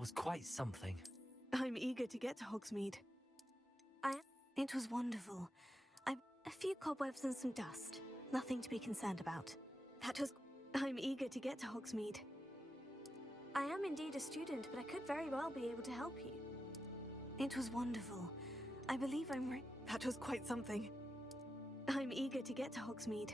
was quite something. I'm eager to get to Hogsmeade. It was wonderful. A few cobwebs and some dust. Nothing to be concerned about. I'm eager to get to Hogsmeade. I am indeed a student, but I could very well be able to help you. It was wonderful. I believe I'm right. That was quite something. I'm eager to get to Hogsmeade.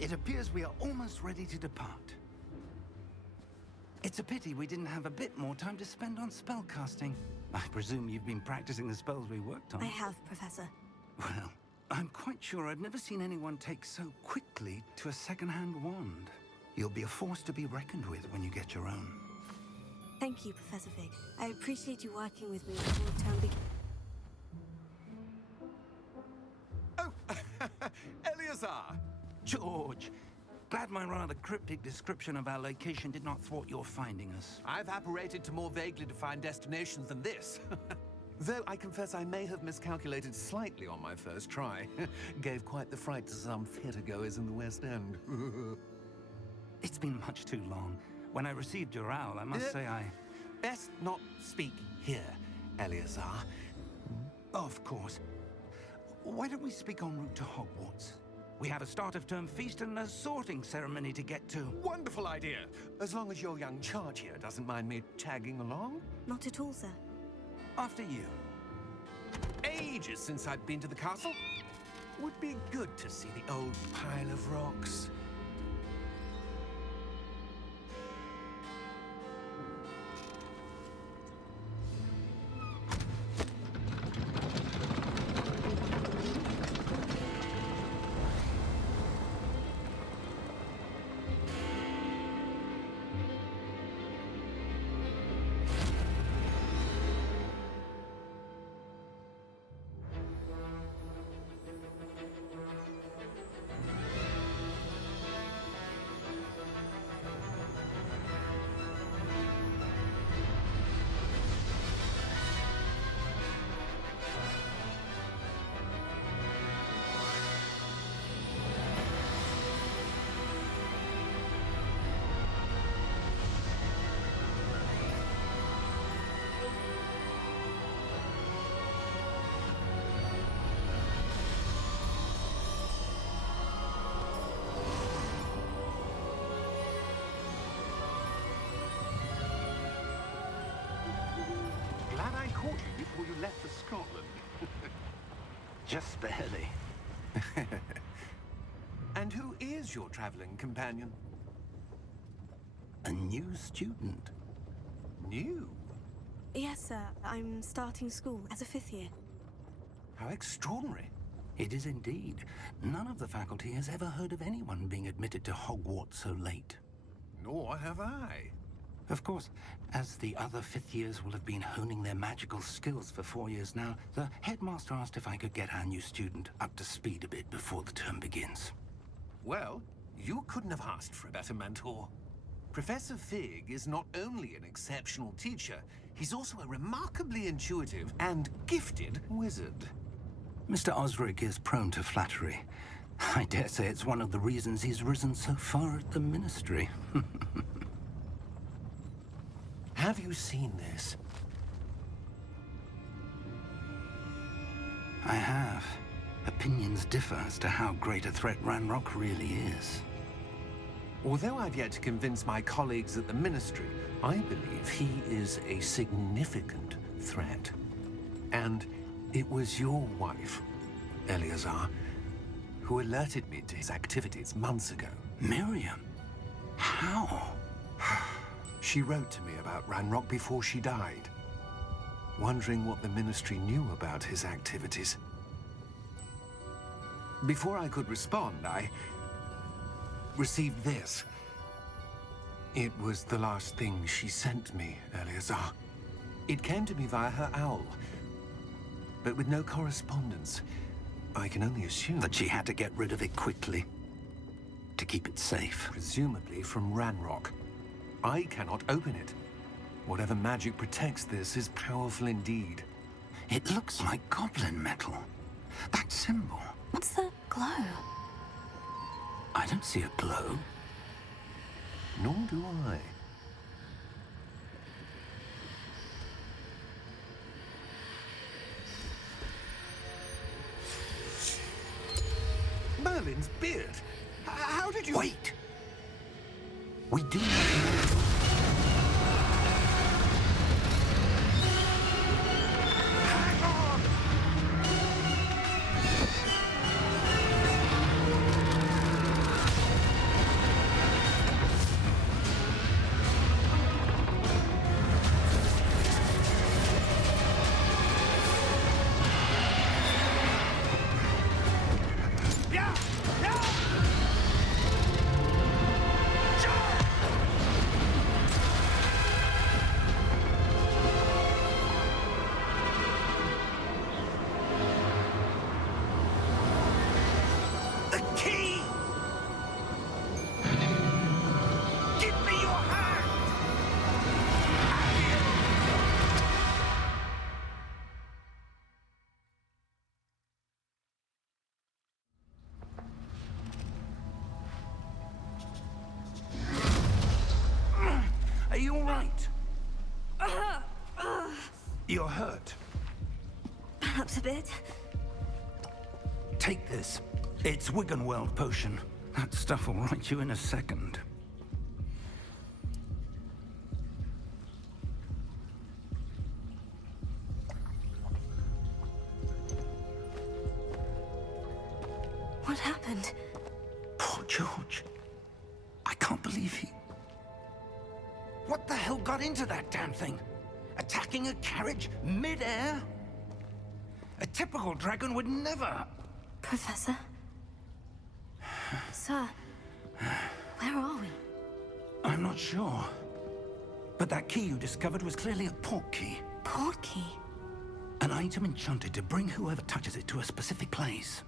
It appears we are almost ready to depart. It's a pity we didn't have a bit more time to spend on spellcasting. I presume you've been practicing the spells we worked on. I have, Professor. Well, I'm quite sure I've never seen anyone take so quickly to a second-hand wand. You'll be a force to be reckoned with when you get your own. Thank you, Professor Fig. I appreciate you working with me before the term begins. Oh, Eleazar! George, glad my rather cryptic description of our location did not thwart your finding us. I've apparated to more vaguely defined destinations than this. Though I confess I may have miscalculated slightly on my first try. Gave quite the fright to some theatergoers in the West End. It's been much too long. When I received your owl, I must say I... Best not speak here, Eleazar. Of course. Why don't we speak en route to Hogwarts? We have a start-of-term feast and a sorting ceremony to get to. Wonderful idea! As long as your young charge here doesn't mind me tagging along. Not at all, sir. After you. Ages since I've been to the castle. Would be good to see the old pile of rocks. Glad I caught you before you left for Scotland. Just barely. And who is your traveling companion? A new student. New? Yes, sir. I'm starting school as a 5th year. How extraordinary. It is indeed. None of the faculty has ever heard of anyone being admitted to Hogwarts so late. Nor have I. Of course, as the other 5th years will have been honing their magical skills for 4 years now, the headmaster asked if I could get our new student up to speed a bit before the term begins. Well, you couldn't have asked for a better mentor. Professor Fig is not only an exceptional teacher, he's also a remarkably intuitive and gifted wizard. Mr. Osric is prone to flattery. I dare say it's one of the reasons he's risen so far at the Ministry. Have you seen this? I have. Opinions differ as to how great a threat Ranrock really is. Although I've yet to convince my colleagues at the Ministry, I believe he is a significant threat. And it was your wife, Eleazar, who alerted me to his activities months ago. Miriam? How? She wrote to me about Ranrock before she died, wondering what the Ministry knew about his activities. Before I could respond, I received this. It was the last thing she sent me, Eleazar. It came to me via her owl, but with no correspondence. I can only assume That she had to get rid of it quickly, to keep it safe. presumably from Ranrock. I cannot open it. Whatever magic protects this is powerful indeed. It looks like goblin metal. That symbol. What's the glow? I don't see a glow. Nor do I. Merlin's beard? How did you... Wait! We do not know. Hang on! Yeah! Yeah! The key! Give me your hand! Are you all right? You're hurt. Perhaps a bit. Take this. It's Wiggenweld potion. That stuff will right you in a second. What happened? Poor George. I can't believe he... What the hell got into that damn thing? Attacking a carriage mid-air? A typical dragon would never... Professor? Sir, where are we? I'm not sure. But that key you discovered was clearly a port key. Port key? An item enchanted to bring whoever touches it to a specific place.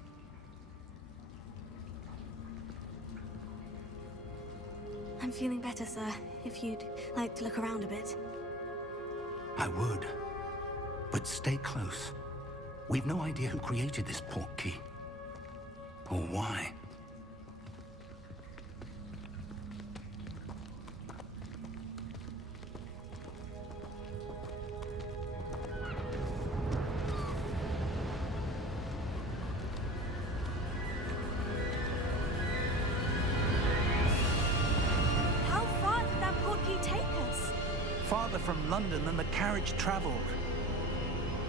I'm feeling better, sir. If you'd like to look around a bit. I would. But stay close. We've no idea who created this port key. Or why. How far did that port key take us? Farther from London than the carriage traveled.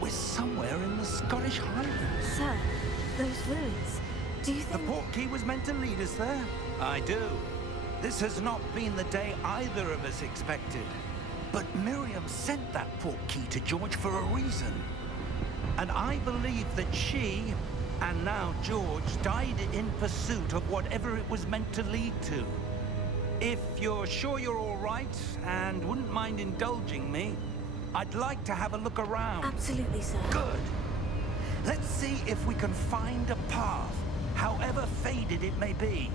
We're somewhere in the Scottish Highlands. Sir, those ruins. Do you The think... port key was meant to lead us there? I do. This has not been the day either of us expected. But Miriam sent that port key to George for a reason. And I believe that she, and now George, died in pursuit of whatever it was meant to lead to. If you're sure you're all right, and wouldn't mind indulging me, I'd like to have a look around. Absolutely, sir. Good. Let's see if we can find a path, however faded it may be.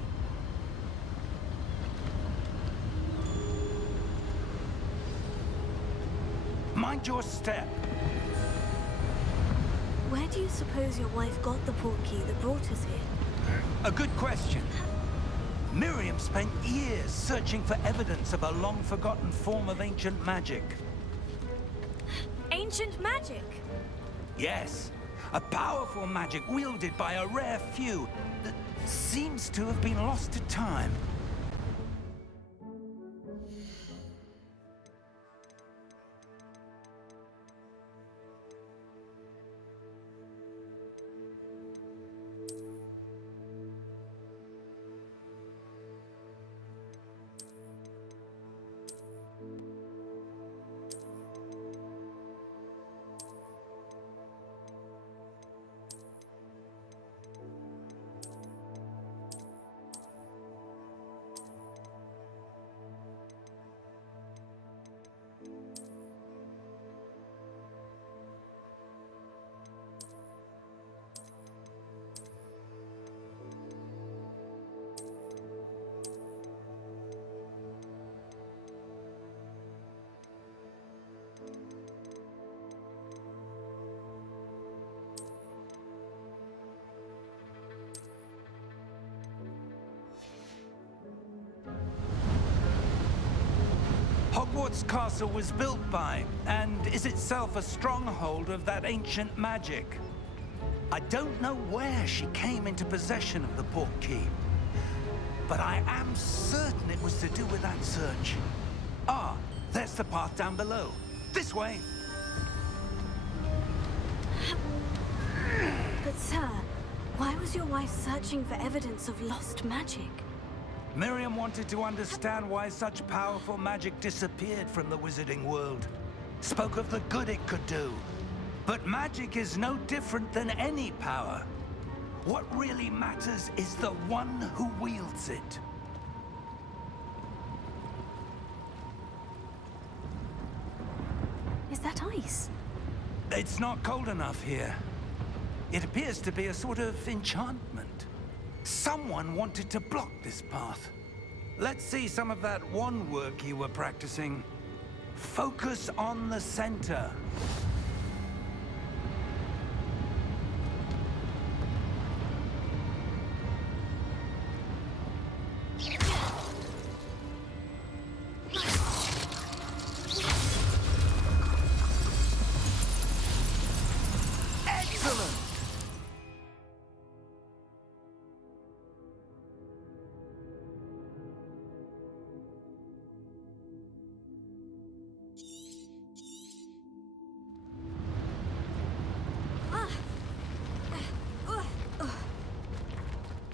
Mind your step. Where do you suppose your wife got the portkey that brought us here? A good question. Miriam spent years searching for evidence of a long-forgotten form of ancient magic. Ancient magic? Yes, a powerful magic wielded by a rare few that seems to have been lost to time. Hogwarts Castle was built by, and is itself a stronghold of that ancient magic. I don't know where she came into possession of the portkey, but I am certain it was to do with that search. Ah, there's the path down below. This way. But sir, why was your wife searching for evidence of lost magic? Miriam wanted to understand why such powerful magic disappeared from the wizarding world. Spoke of the good it could do. But magic is no different than any power. What really matters is the one who wields it. Is that ice? It's not cold enough here. It appears to be a sort of enchantment. Someone wanted to block this path. Let's see some of that wand work you were practicing. Focus on the center. Excellent!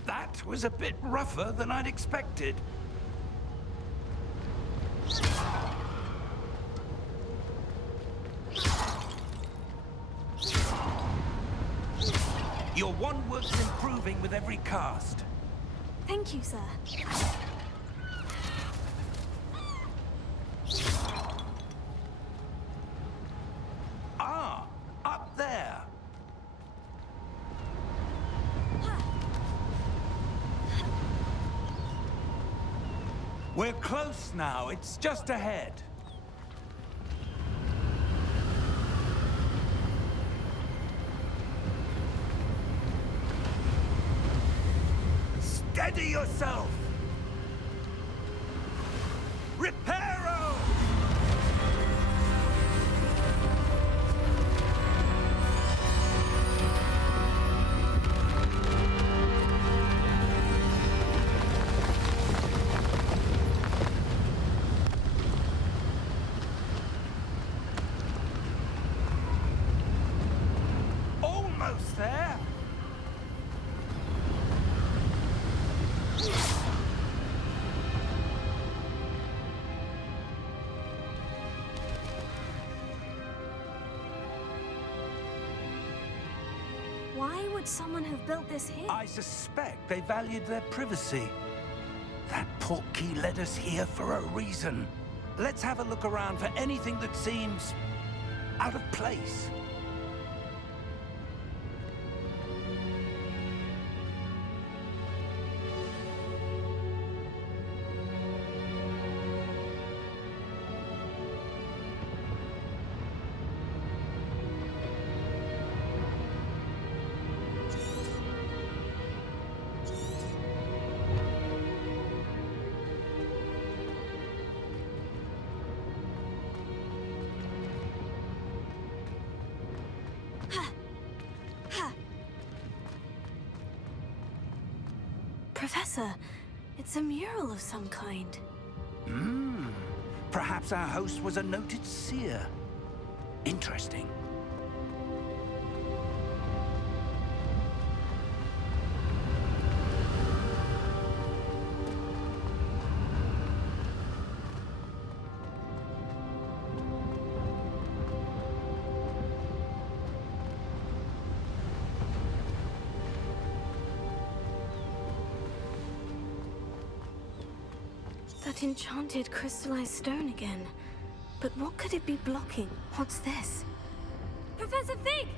That was a bit rougher than I'd expected. Your wand work's improving with every cast. Thank you, sir. Ah, up there. We're close now. It's just ahead. Steady yourself! Reparo! Almost there! Why would someone have built this here? I suspect they valued their privacy. That portkey led us here for a reason. Let's have a look around for anything that seems out of place. Professor, it's a mural of some kind. Perhaps our host was a noted seer. Interesting. That enchanted crystallized stone again. But what could it be blocking? What's this? Professor Fig!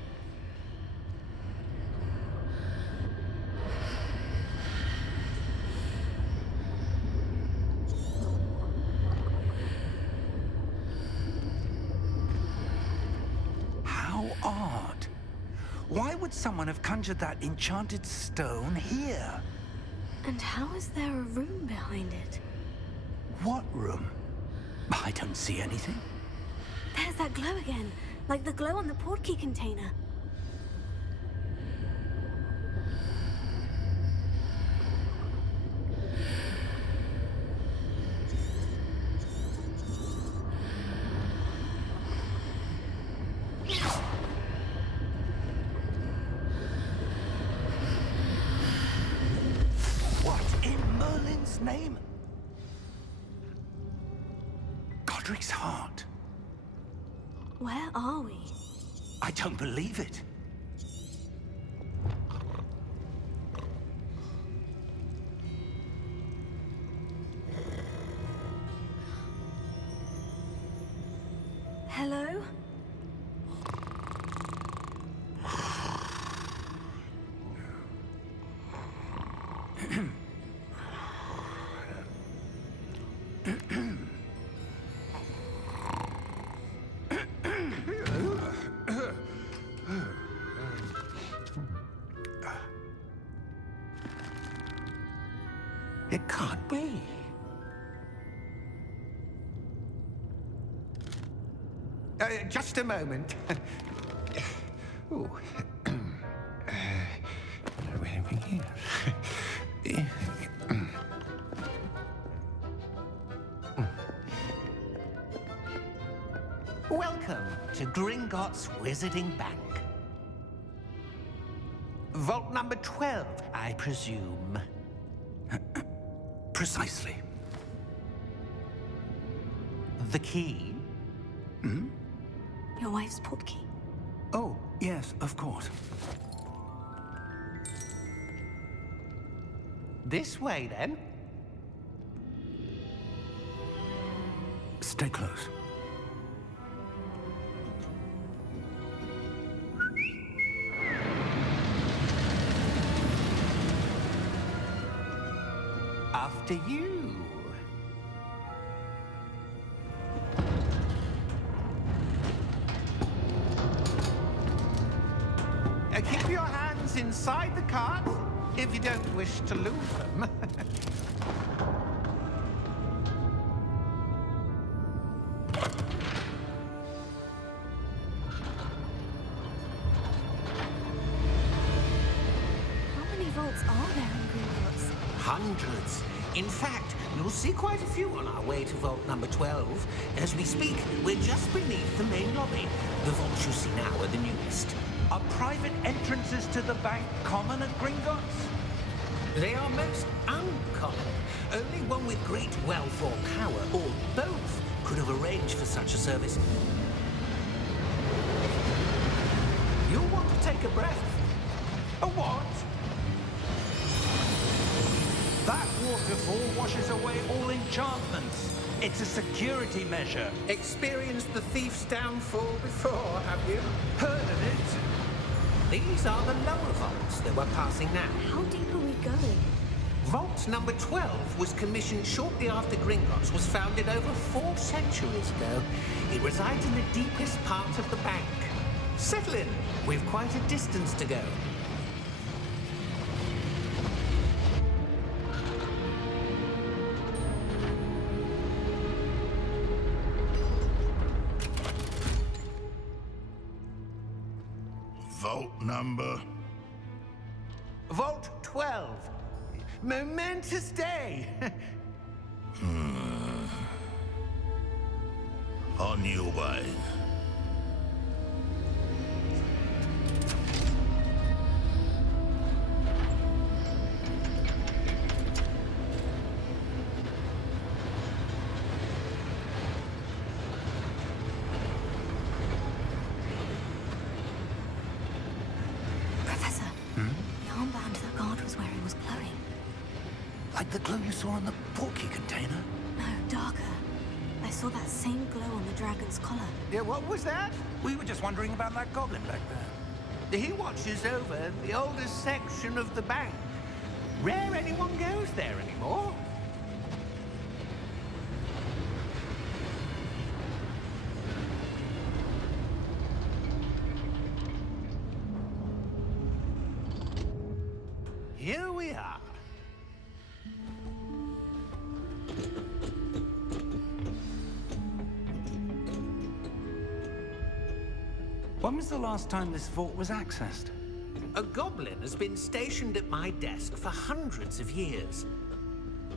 How odd. Why would someone have conjured that enchanted stone here? And how is there a room behind it? What room? I don't see anything. There's that glow again, like the glow on the portkey container. What in Merlin's name? Godric's heart. Where are we? I don't believe it. Hello? It can't be. Just a moment. Ooh. Anything here? Welcome to Gringotts Wizarding Bank. Vault number 12, I presume. Precisely. The key? Your wife's portkey. Oh, yes, of course. This way, then. Stay close. After you. Keep your hands inside the cart if you don't wish to lose them. How many vaults are there in Gringotts? Hundreds. In fact, you'll see quite a few on our way to vault number 12. As we speak, we're just beneath the main lobby. The vaults you see now are the newest. Are private entrances to the bank common at Gringotts? They are most uncommon. Only one with great wealth or power, or both, could have arranged for such a service. You'll want to take a breath. A what? That waterfall washes away all enchantments. It's a security measure. Experienced the thief's downfall before, have you? Heard of it? These are the lower vaults that we're passing now. How deep are we going? Vault number 12 was commissioned shortly after Gringotts was founded over 4 centuries ago. It resides in the deepest part of the bank. Settle in. We've quite a distance to go. Vault number? Vault 12. Momentous day! On your way. Professor, the armband that guard was wearing was glowing. Like the glow you saw in the portkey container? No, darker. I saw that same glow on the dragon's collar. Yeah, what was that? We were just wondering about that goblin back there. He watches over the oldest section of the bank. Rare anyone goes there anymore. Here we are. When was the last time this vault was accessed? A goblin has been stationed at my desk for hundreds of years.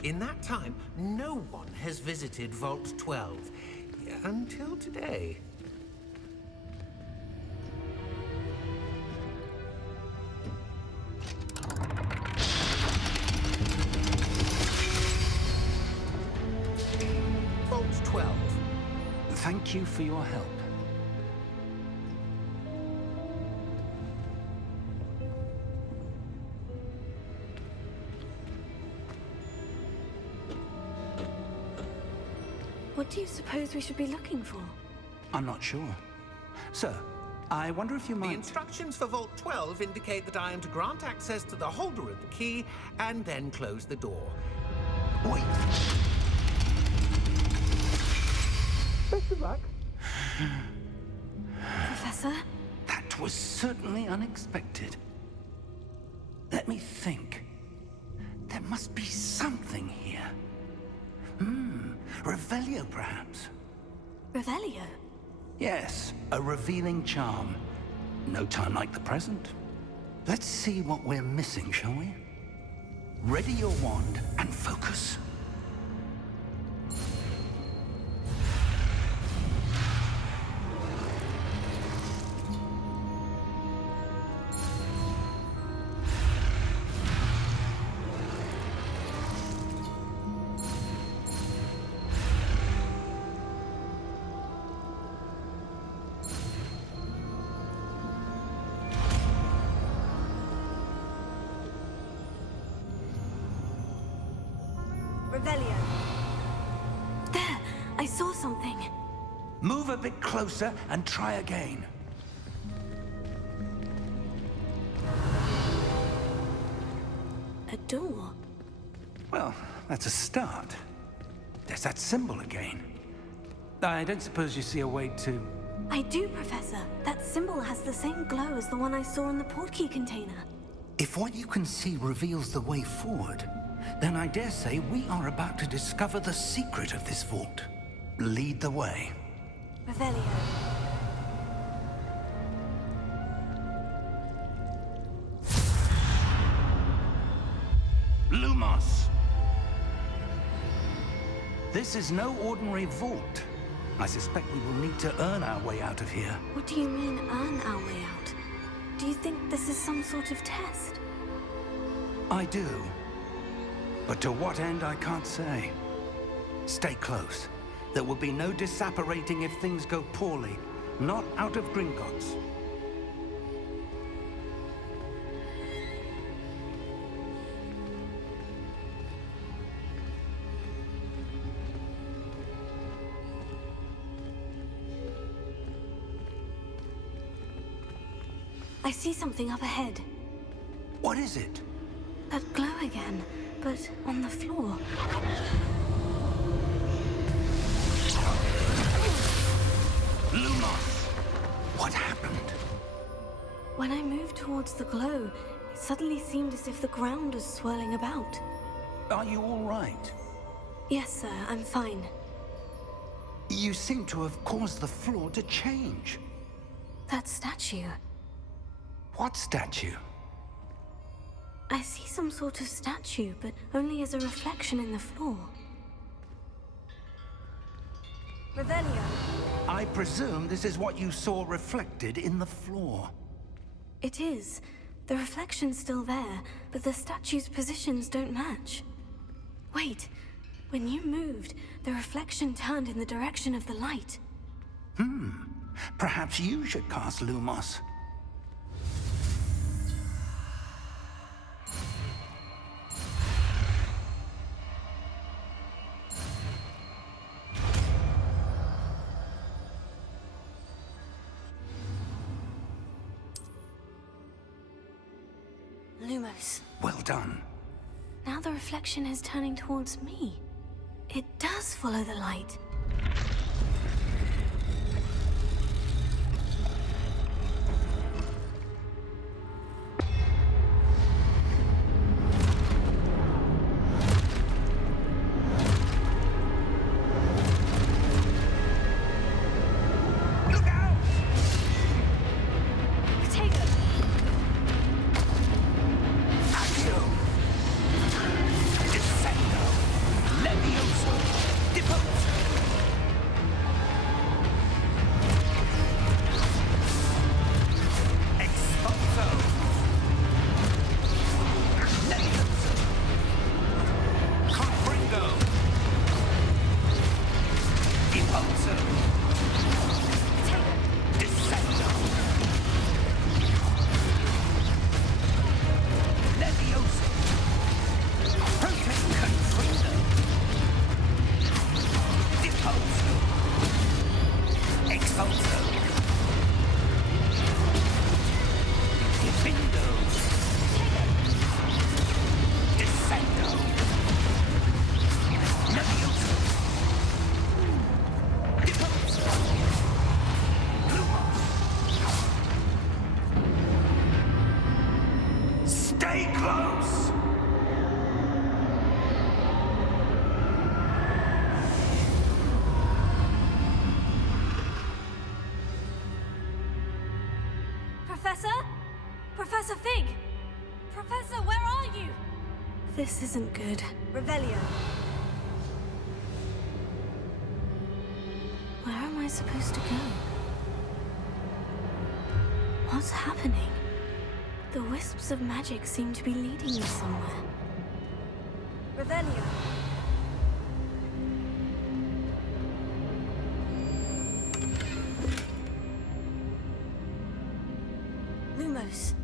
In that time, no one has visited Vault 12. Until today. Vault 12. Thank you for your help. What do you suppose we should be looking for? I'm not sure. Sir, I wonder if you The might... instructions for Vault 12 indicate that I am to grant access to the holder of the key and then close the door. Wait. Best of luck. Professor? That was certainly unexpected. Let me think. There must be something here. Revelio, perhaps? Revelio? Yes, a revealing charm. No time like the present. Let's see what we're missing, shall we? Ready your wand and focus. Revelio. There! I saw something. Move a bit closer and try again. A door. Well, that's a start. There's that symbol again. I don't suppose you see a way to... I do, Professor. That symbol has the same glow as the one I saw in the portkey container. If what you can see reveals the way forward, then I dare say we are about to discover the secret of this vault. Lead the way. Revelio. Lumos! This is no ordinary vault. I suspect we will need to earn our way out of here. What do you mean, earn our way out? Do you think this is some sort of test? I do. But to what end, I can't say. Stay close. There will be no disapparating if things go poorly. Not out of Gringotts. I see something up ahead. What is it? That glow again, but on the floor. Lumos! What happened? When I moved towards the glow, it suddenly seemed as if the ground was swirling about. Are you all right? Yes, sir, I'm fine. You seem to have caused the floor to change. That statue. What statue? I see some sort of statue, but only as a reflection in the floor. Revelio. I presume this is what you saw reflected in the floor. It is. The reflection's still there, but the statue's positions don't match. Wait. When you moved, the reflection turned in the direction of the light. Perhaps you should cast Lumos. Lumos. Well done. Now the reflection is turning towards me. It does follow the light. Professor Fig! Professor, where are you? This isn't good. Revelio. Where am I supposed to go? What's happening? The wisps of magic seem to be leading me somewhere. Revelio. Lumos.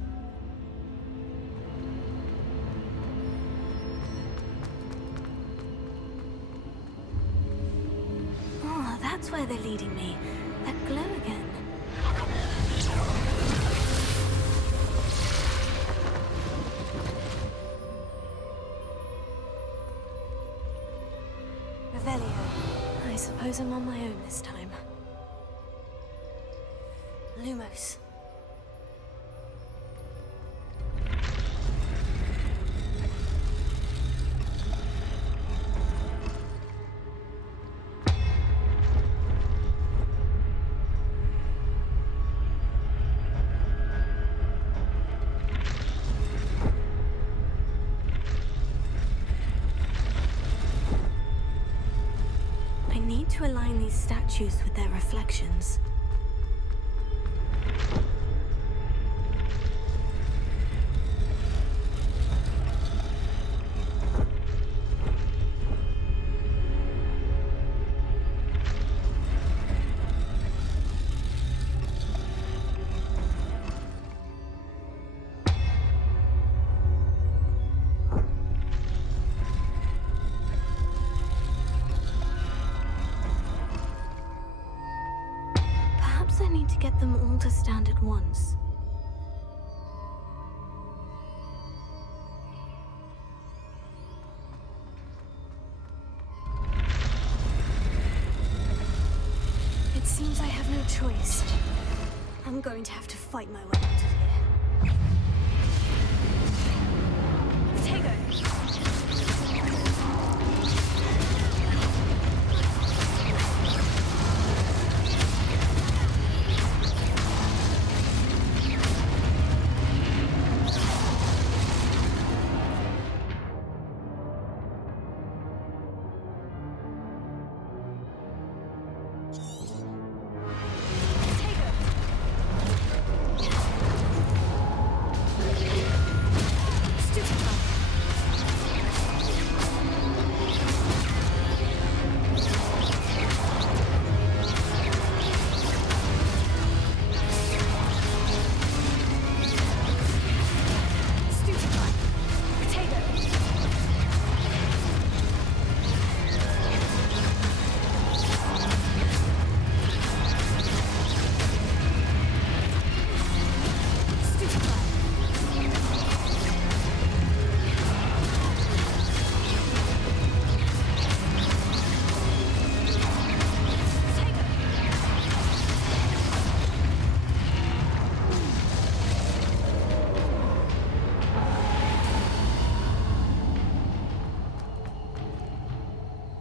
Oh, that's where they're leading me. That glow again. Revelio. I suppose I'm on my own this time. Lumos. To align these statues with their reflections. I need to get them all to stand at once. It seems I have no choice. I'm going to have to fight my way out of here. Tego!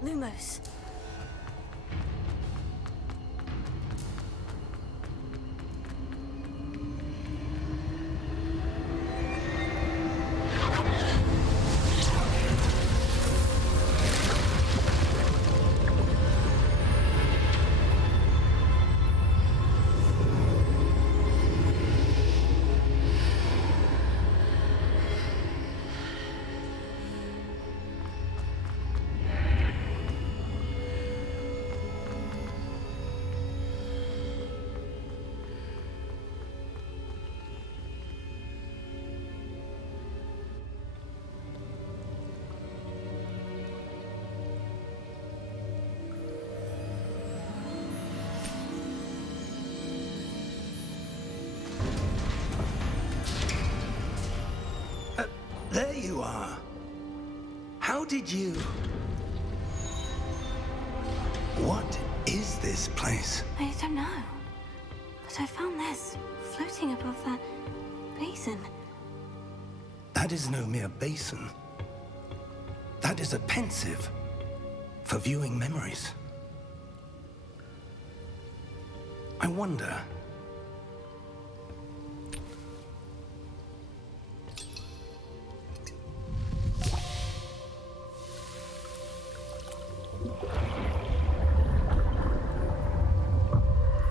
Lumos. There you are. How did you... What is this place? I don't know. But I found this floating above that basin. That is no mere basin. That is a pensive for viewing memories. I wonder...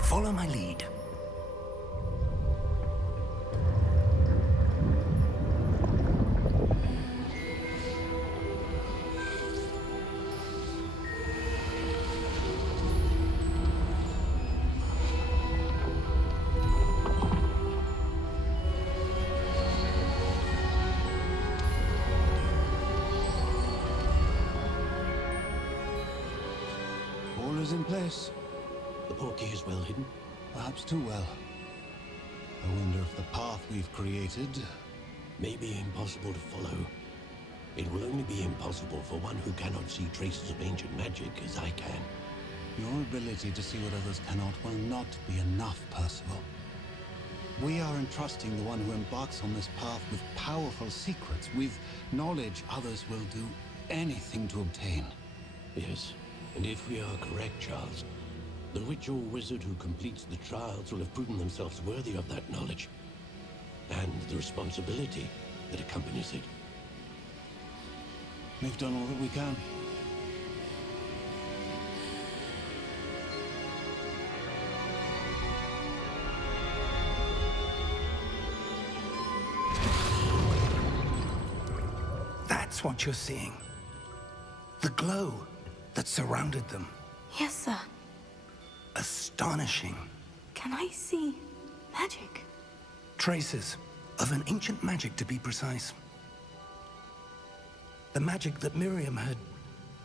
Follow my lead. All is in place. The portkey is well hidden. Perhaps too well. I wonder if the path we've created... May be impossible to follow. It will only be impossible for one who cannot see traces of ancient magic as I can. Your ability to see what others cannot will not be enough, Percival. We are entrusting the one who embarks on this path with powerful secrets, with knowledge others will do anything to obtain. Yes, and if we are correct, Charles, the witch or wizard who completes the trials will have proven themselves worthy of that knowledge, and the responsibility that accompanies it. We've done all that we can. That's what you're seeing. The glow that surrounded them. Yes, sir. Astonishing. Can I see magic? Traces of an ancient magic, to be precise. The magic that Miriam had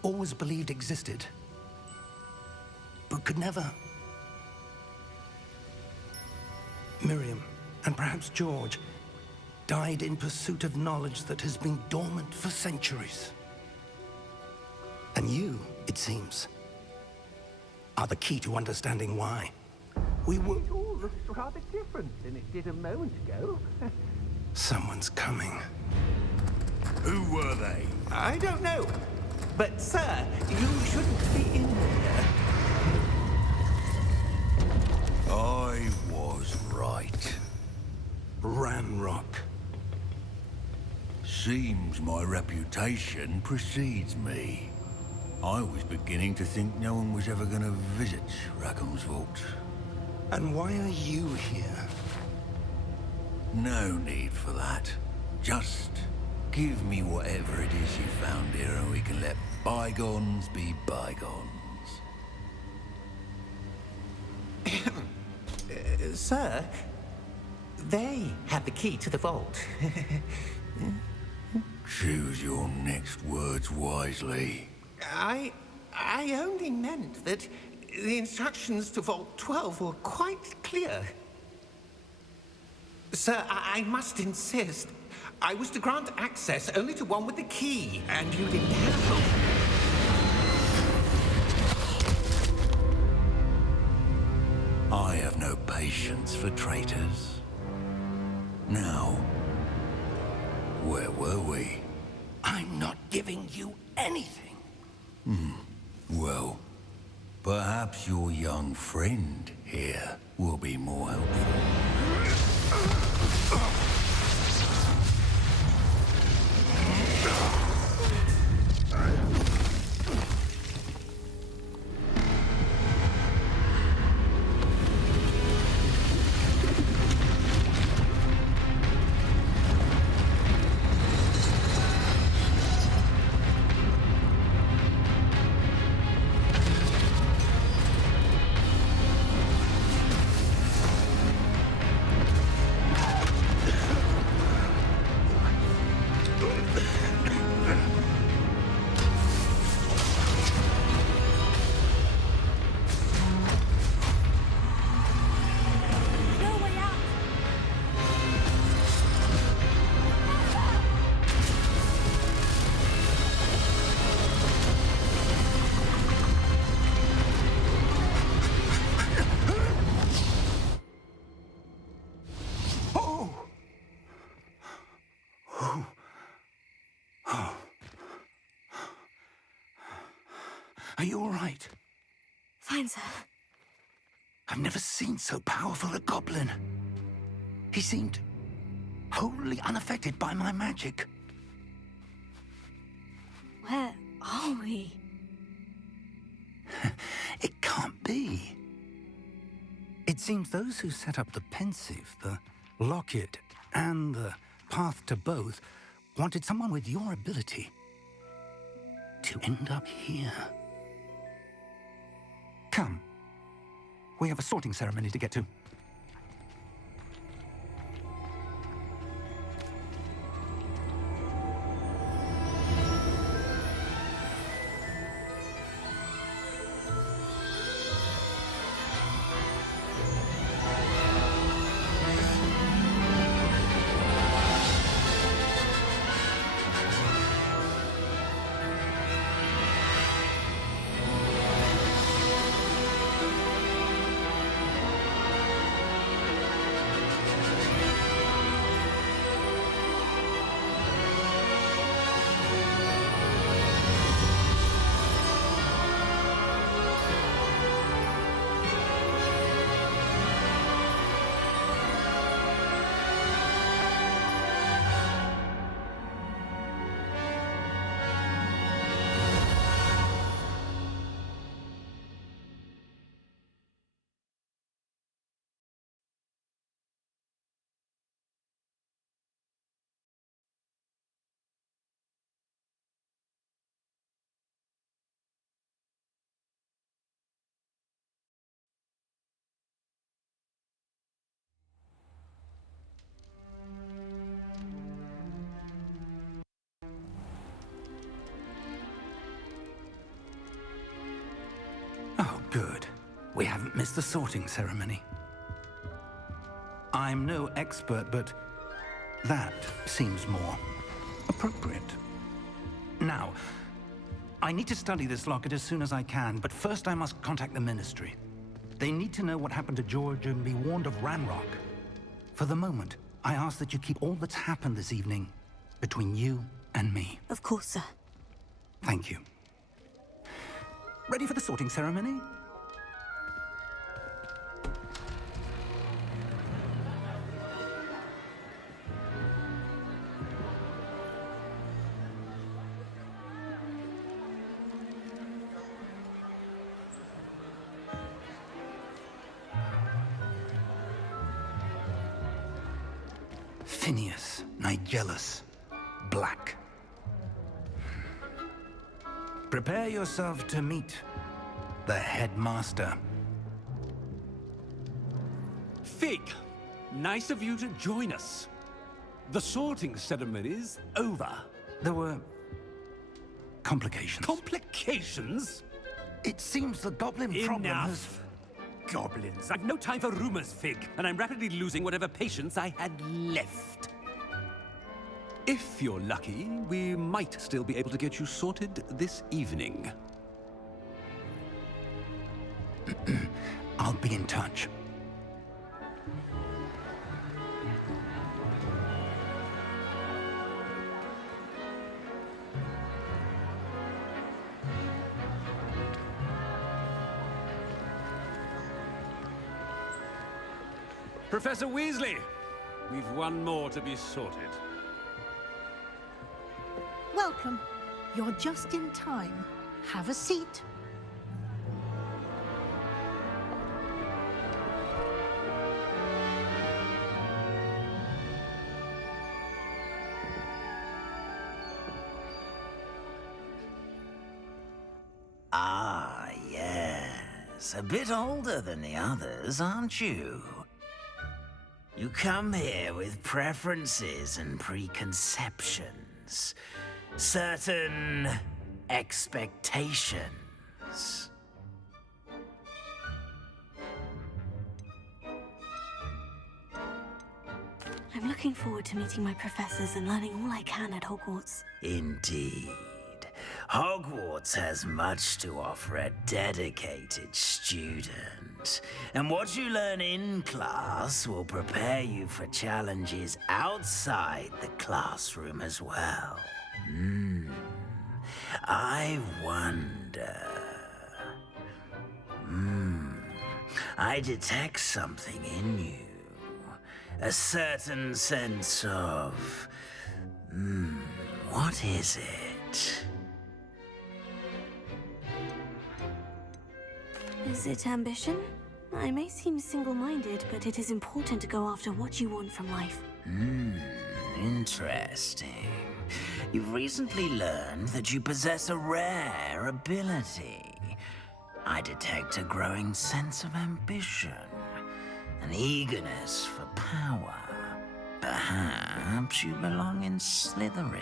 always believed existed, but could never. Miriam, and perhaps George, died in pursuit of knowledge that has been dormant for centuries. And you, it seems, are the key to understanding why. We were... It all looks rather different than it did a moment ago. Someone's coming. Who were they? I don't know. But, sir, you shouldn't be in here. I was right. Ramrock. Seems my reputation precedes me. I was beginning to think no one was ever going to visit Rackham's vault. And why are you here? No need for that. Just give me whatever it is you found here and we can let bygones be bygones. Sir, they have the key to the vault. Choose your next words wisely. I only meant that the instructions to Vault 12 were quite clear. Sir, I must insist. I was to grant access only to one with the key, and you didn't have it. I have no patience for traitors. Now, where were we? I'm not giving you anything. Well, perhaps your young friend here will be more helpful. No way out! Are you all right? Fine, sir. I've never seen so powerful a goblin. He seemed wholly unaffected by my magic. Where are we? It can't be. It seems those who set up the pensive, the locket, and the path to both wanted someone with your ability to end up here. Come. We have a sorting ceremony to get to. Oh, good. We haven't missed the sorting ceremony. I'm no expert, but that seems more appropriate. Now, I need to study this locket as soon as I can, but first I must contact the Ministry. They need to know what happened to George and be warned of Ranrock. For the moment, I ask that you keep all that's happened this evening between you and me. Of course, sir. Thank you. Ready for the sorting ceremony? Phineas, Nigellus, Black. Prepare yourself to meet the headmaster. Fig, nice of you to join us. The sorting ceremony's over. There were complications. Complications? It seems the goblin problem has... Enough. Goblins. I've no time for rumors, Fig, and I'm rapidly losing whatever patience I had left. If you're lucky, we might still be able to get you sorted this evening. I'll be in touch. Professor Weasley, we've one more to be sorted. Welcome. You're just in time. Have a seat. Ah, yes. A bit older than the others, aren't you? You come here with preferences and preconceptions. Certain expectations. I'm looking forward to meeting my professors and learning all I can at Hogwarts. Indeed. Hogwarts has much to offer a dedicated student. And what you learn in class will prepare you for challenges outside the classroom as well. I wonder... I detect something in you. A certain sense of... what is it? Is it ambition? I may seem single-minded, but it is important to go after what you want from life. Interesting. You've recently learned that you possess a rare ability. I detect a growing sense of ambition, an eagerness for power. Perhaps you belong in Slytherin.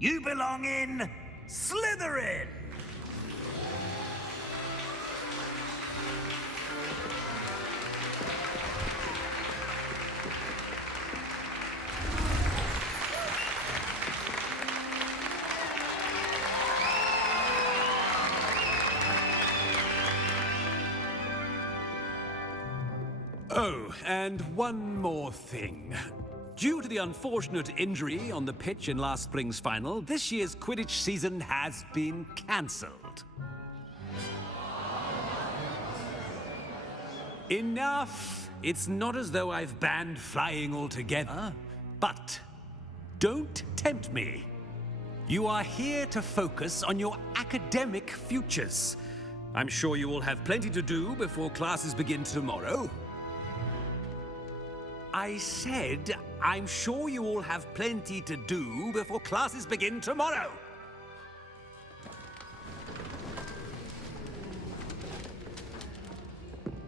You belong in Slytherin! Oh, and one more thing. Due to the unfortunate injury on the pitch in last spring's final, this year's Quidditch season has been cancelled. Enough! It's not as though I've banned flying altogether, but don't tempt me. You are here to focus on your academic futures. I'm sure you will have plenty to do before classes begin tomorrow. I said, I'm sure you all have plenty to do before classes begin tomorrow.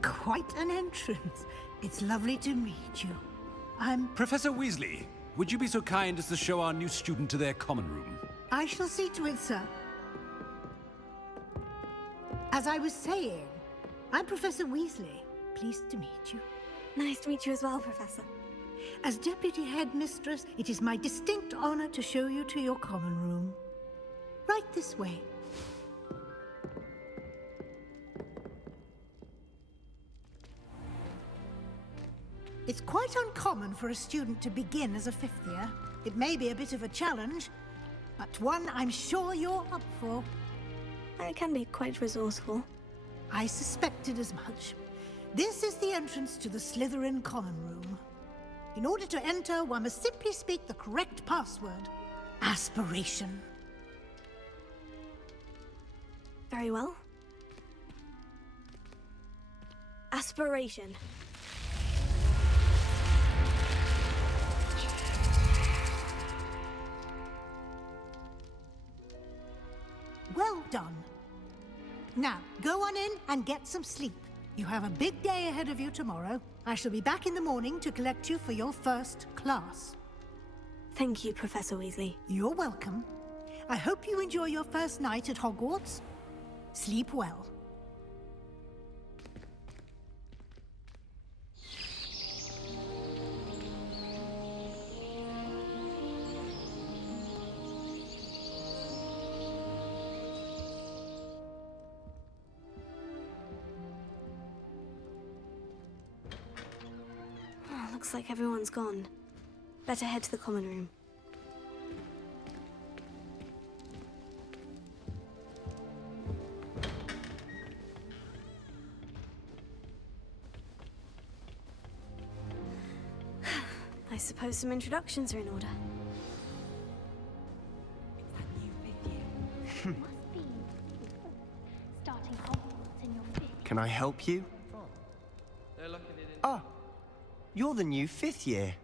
Quite an entrance. It's lovely to meet you. Professor Weasley, would you be so kind as to show our new student to their common room? I shall see to it, sir. As I was saying, I'm Professor Weasley. Pleased to meet you. Nice to meet you as well, Professor. As Deputy Headmistress, it is my distinct honor to show you to your common room. Right this way. It's quite uncommon for a student to begin as a fifth year. It may be a bit of a challenge, but one I'm sure you're up for. I can be quite resourceful. I suspected as much. This is the entrance to the Slytherin common room. In order to enter, one must simply speak the correct password. Aspiration. Very well. Aspiration. Well done. Now, go on in and get some sleep. You have a big day ahead of you tomorrow. I shall be back in the morning to collect you for your first class. Thank you, Professor Weasley. You're welcome. I hope you enjoy your first night at Hogwarts. Sleep well. Looks like everyone's gone. Better head to the common room. I suppose some introductions are in order. Can I help you? Ah, you're the new 5th year.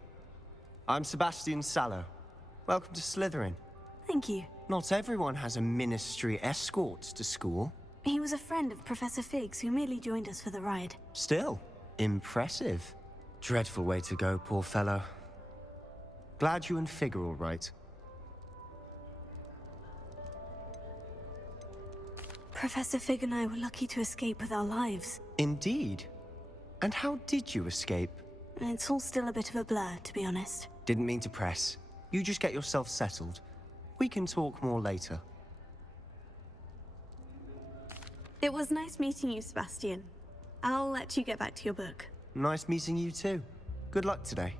I'm Sebastian Sallow. Welcome to Slytherin. Thank you. Not everyone has a ministry escort to school. He was a friend of Professor Fig's who merely joined us for the ride. Still, impressive. Dreadful way to go, poor fellow. Glad you and Fig are all right. Professor Fig and I were lucky to escape with our lives. Indeed. And how did you escape? It's all still a bit of a blur, to be honest. Didn't mean to press. You just get yourself settled. We can talk more later. It was nice meeting you, Sebastian. I'll let you get back to your book. Nice meeting you too. Good luck today.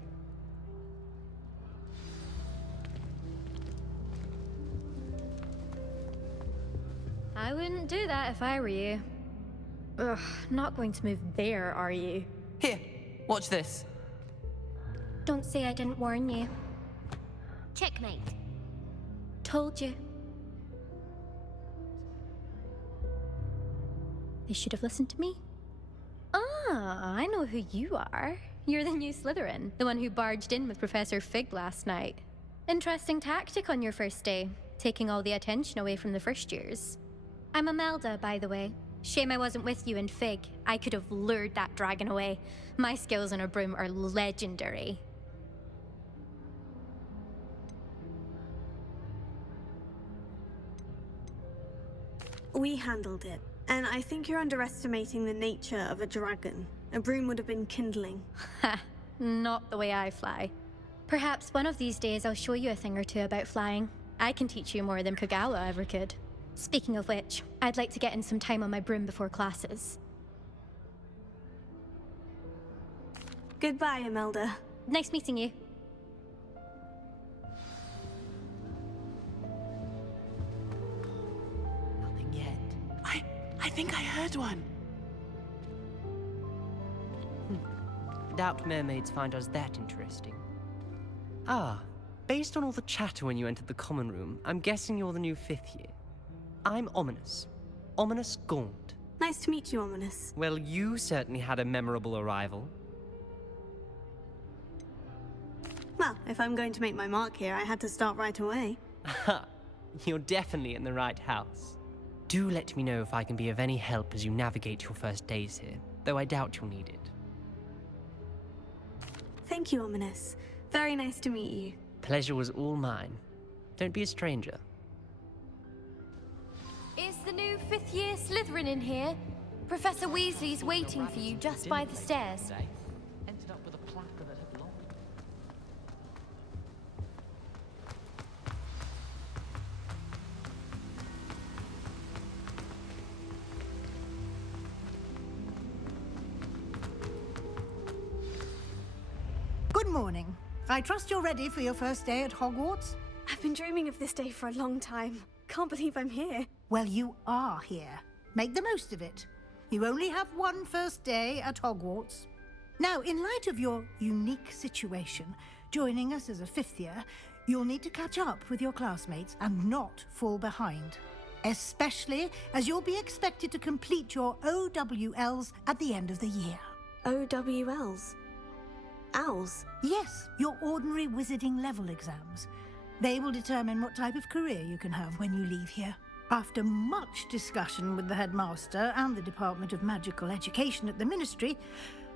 I wouldn't do that if I were you. Ugh, not going to move there, are you? Here, watch this. Don't say I didn't warn you. Checkmate. Told you. They should have listened to me. Ah, I know who you are. You're the new Slytherin, the one who barged in with Professor Fig last night. Interesting tactic on your first day, taking all the attention away from the first years. I'm Imelda, by the way. Shame I wasn't with you in Fig. I could have lured that dragon away. My skills on a broom are legendary. We handled it, and I think you're underestimating the nature of a dragon. A broom would have been kindling. Ha, not the way I fly. Perhaps one of these days I'll show you a thing or two about flying. I can teach you more than Kagawa ever could. Speaking of which, I'd like to get in some time on my broom before classes. Goodbye, Imelda. Nice meeting you. Nothing yet. I think I heard one. Doubt mermaids find us that interesting. Ah, based on all the chatter when you entered the common room, I'm guessing you're the new 5th year. I'm Ominous. Ominous Gaunt. Nice to meet you, Ominous. Well, you certainly had a memorable arrival. Well, if I'm going to make my mark here, I had to start right away. Ha! You're definitely in the right house. Do let me know if I can be of any help as you navigate your first days here, though I doubt you'll need it. Thank you, Ominous. Very nice to meet you. Pleasure was all mine. Don't be a stranger. Is the new 5th year Slytherin in here? Professor Weasley's waiting for you just by the stairs. Ended up with a placard that had long. Good morning. I trust you're ready for your first day at Hogwarts? I've been dreaming of this day for a long time. Can't believe I'm here. Well, you are here. Make the most of it. You only have one first day at Hogwarts. Now, in light of your unique situation, joining us as a 5th year, you'll need to catch up with your classmates and not fall behind. Especially as you'll be expected to complete your OWLs at the end of the year. OWLs? Owls? Yes, your ordinary wizarding level exams. They will determine what type of career you can have when you leave here. After much discussion with the headmaster and the Department of Magical Education at the Ministry,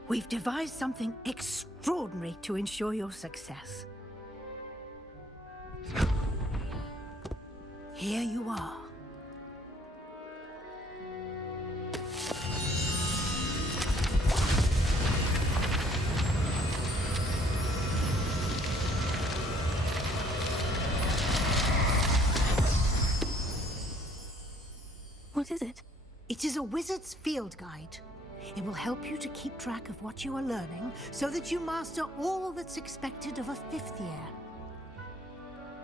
we've devised something extraordinary to ensure your success. Here you are. What is it? It is a wizard's field guide. It will help you to keep track of what you are learning so that you master all that's expected of a 5th year.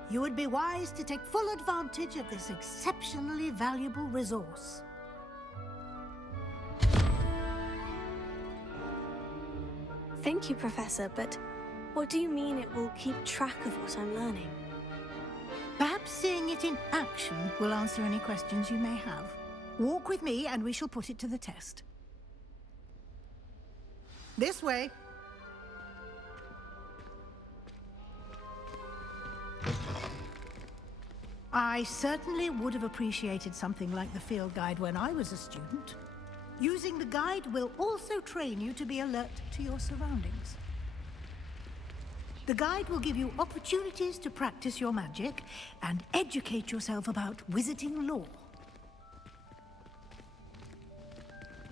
You would be wise to take full advantage of this exceptionally valuable resource. Thank you, Professor, but what do you mean it will keep track of what I'm learning? Perhaps seeing it in action will answer any questions you may have. Walk with me and we shall put it to the test. This way. I certainly would have appreciated something like the field guide when I was a student. Using the guide will also train you to be alert to your surroundings. The guide will give you opportunities to practice your magic and educate yourself about wizarding lore.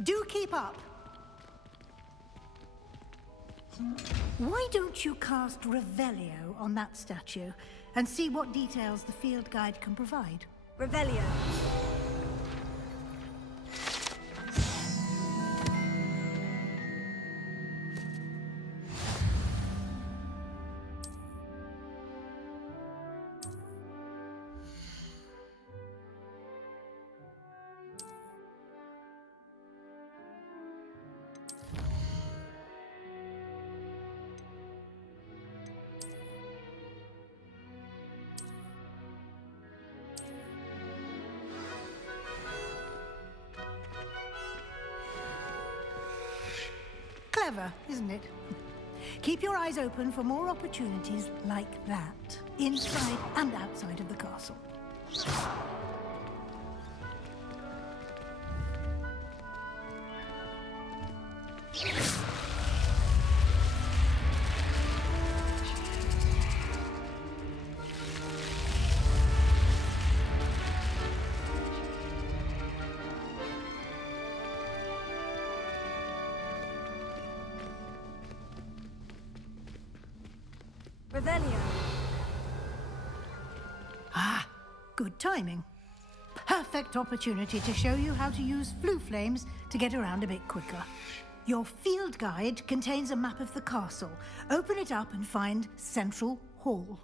Do keep up. Why don't you cast Revelio on that statue and see what details the field guide can provide? Revelio. Clever, isn't it? Keep your eyes open for more opportunities like that, inside and outside of the castle. Revelio. Ah, good timing. Perfect opportunity to show you how to use flue flames to get around a bit quicker. Your field guide contains a map of the castle. Open it up and find Central Hall.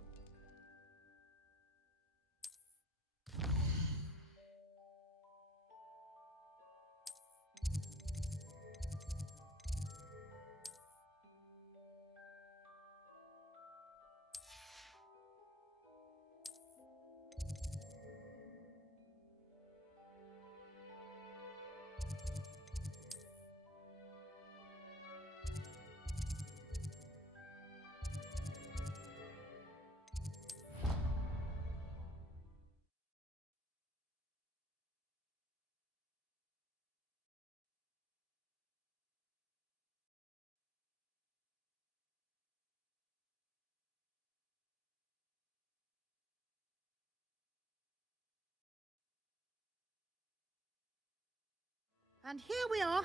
And here we are.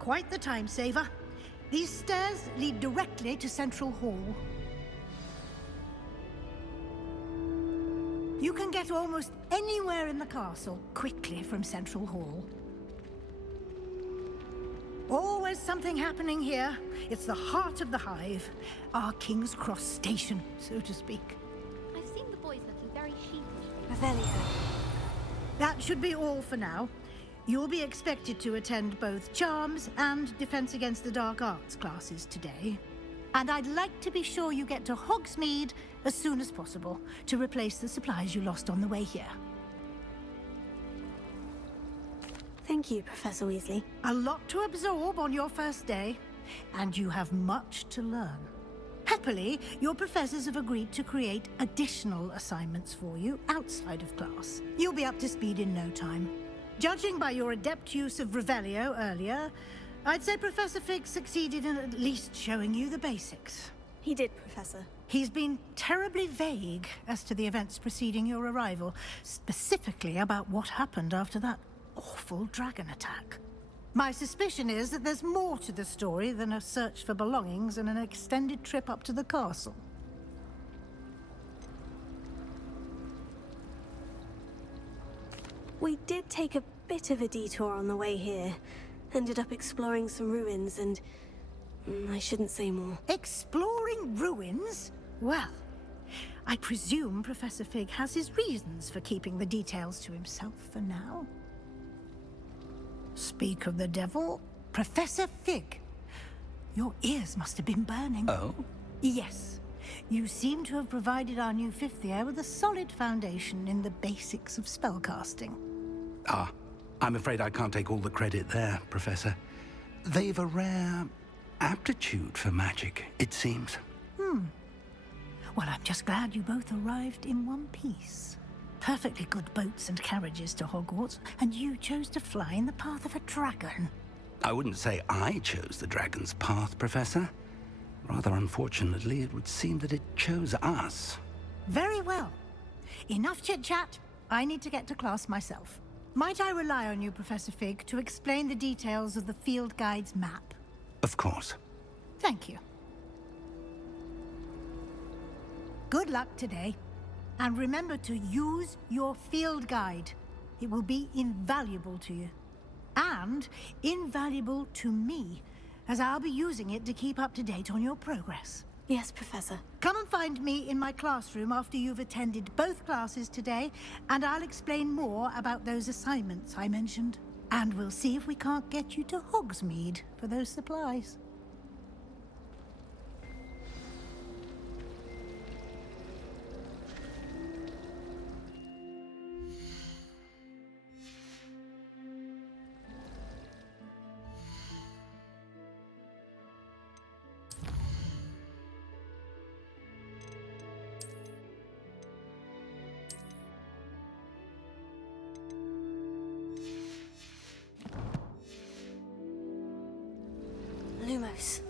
Quite the time saver. These stairs lead directly to Central Hall. You can get almost anywhere in the castle quickly from Central Hall. Always something happening here. It's the heart of the hive. Our King's Cross station, so to speak. I've seen the boys looking very sheepish. Revelio. That should be all for now. You'll be expected to attend both Charms and Defense Against the Dark Arts classes today. And I'd like to be sure you get to Hogsmeade as soon as possible to replace the supplies you lost on the way here. Thank you, Professor Weasley. A lot to absorb on your first day, and you have much to learn. Happily, your professors have agreed to create additional assignments for you outside of class. You'll be up to speed in no time. Judging by your adept use of Revelio earlier, I'd say Professor Fig succeeded in at least showing you the basics. He did, Professor. He's been terribly vague as to the events preceding your arrival, specifically about what happened after that awful dragon attack. My suspicion is that there's more to the story than a search for belongings and an extended trip up to the castle. We did take a bit of a detour on the way here. Ended up exploring some ruins and... I shouldn't say more. Exploring ruins? Well, I presume Professor Fig has his reasons for keeping the details to himself for now. Speak of the devil, Professor Fig. Your ears must have been burning. Oh? Yes. You seem to have provided our new fifth year with a solid foundation in the basics of spellcasting. Ah, I'm afraid I can't take all the credit there, Professor. They've a rare aptitude for magic, it seems. Well, I'm just glad you both arrived in one piece. Perfectly good boats and carriages to Hogwarts, and you chose to fly in the path of a dragon. I wouldn't say I chose the dragon's path, Professor. Rather unfortunately, it would seem that it chose us. Very well. Enough chit-chat. I need to get to class myself. Might I rely on you, Professor Fig, to explain the details of the field guide's map? Of course. Thank you. Good luck today. And remember to use your field guide. It will be invaluable to you. And invaluable to me, as I'll be using it to keep up to date on your progress. Yes, Professor. Come and find me in my classroom after you've attended both classes today, and I'll explain more about those assignments I mentioned. And we'll see if we can't get you to Hogsmeade for those supplies. Lumos.